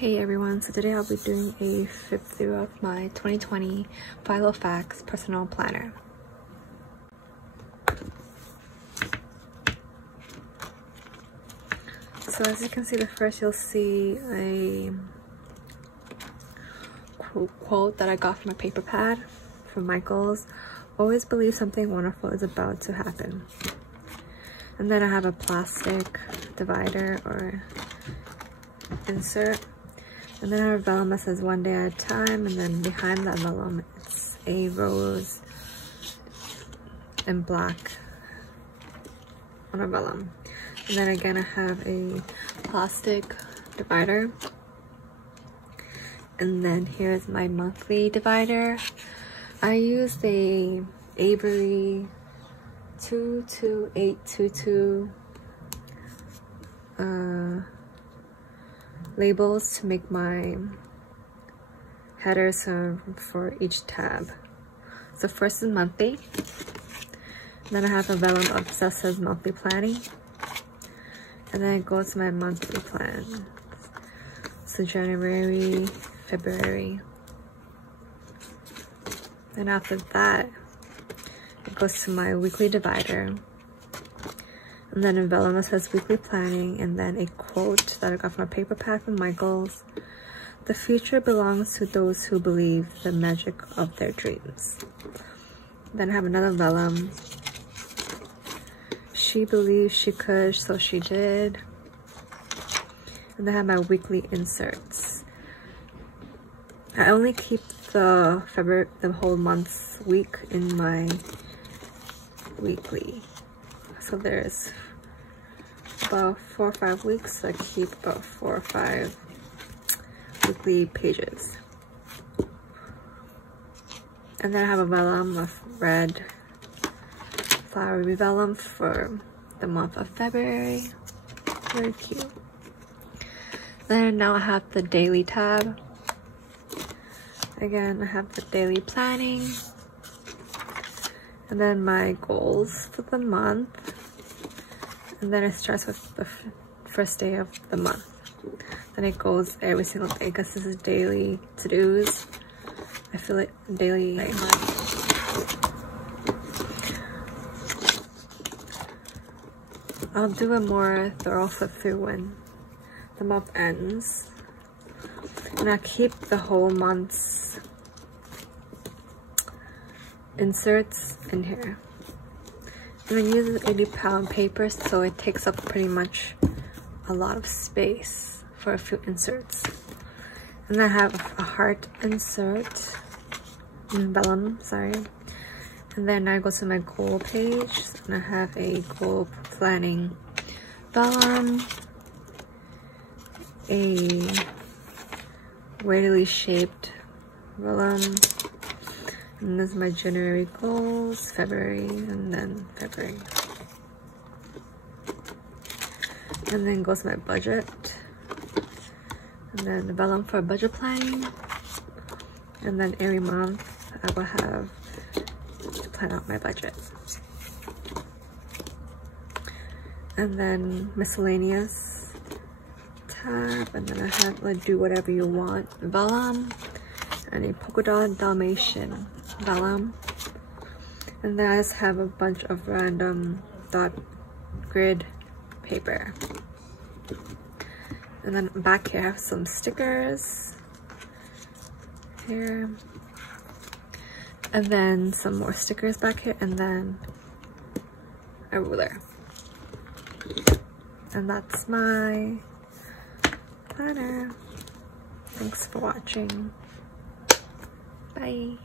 Hey everyone, so today I'll be doing a flip through of my 2020 Filofax personal planner. So as you can see, the first you'll see a quote that I got from a paper pad from Michael's. Always believe something wonderful is about to happen. And then I have a plastic divider or insert. And then I have a vellum that says one day at a time, and then behind that vellum it's a rose and black on a vellum. And then again I have a plastic divider. And then here's my monthly divider. I used a Avery 22822 labels to make my headers for each tab. So first is monthly. Then I have a vellum that says monthly planning. And then it goes to my monthly plan. So January, February. Then after that, it goes to my weekly divider. And then a vellum that says weekly planning, and then a quote that I got from a paper pad from Michael's. The future belongs to those who believe the magic of their dreams. Then I have another vellum. She believed she could, so she did. And then I have my weekly inserts. I only keep the whole month's week in my weekly. So there's about 4 or 5 weeks. So I keep about 4 or 5 weekly pages. And then I have a vellum of red flowery vellum for the month of February. Very cute. Then now I have the daily tab. Again, I have the daily planning. And then my goals for the month. And then it starts with the first day of the month. Then it goes every single day because this is daily to-dos. I feel it daily. I'll do a more thorough flip through when the month ends. And I keep the whole month's inserts in here. And I use 80-pound paper, so it takes up pretty much a lot of space for a few inserts. And then I have a heart insert, vellum, sorry. And then I go to my goal page, and I have a goal planning vellum, a weirdly shaped vellum. And this is my January goals, February, and then February. And then goes my budget. And then the vellum for budget planning. And then every month I will have to plan out my budget. And then miscellaneous tab. And then I have like do whatever you want vellum. And a polka dot Dalmatian vellum. And then I just have a bunch of random dot grid paper. And then back here I have some stickers here, and then some more stickers back here, and then a ruler. And that's my planner. Thanks for watching. Bye.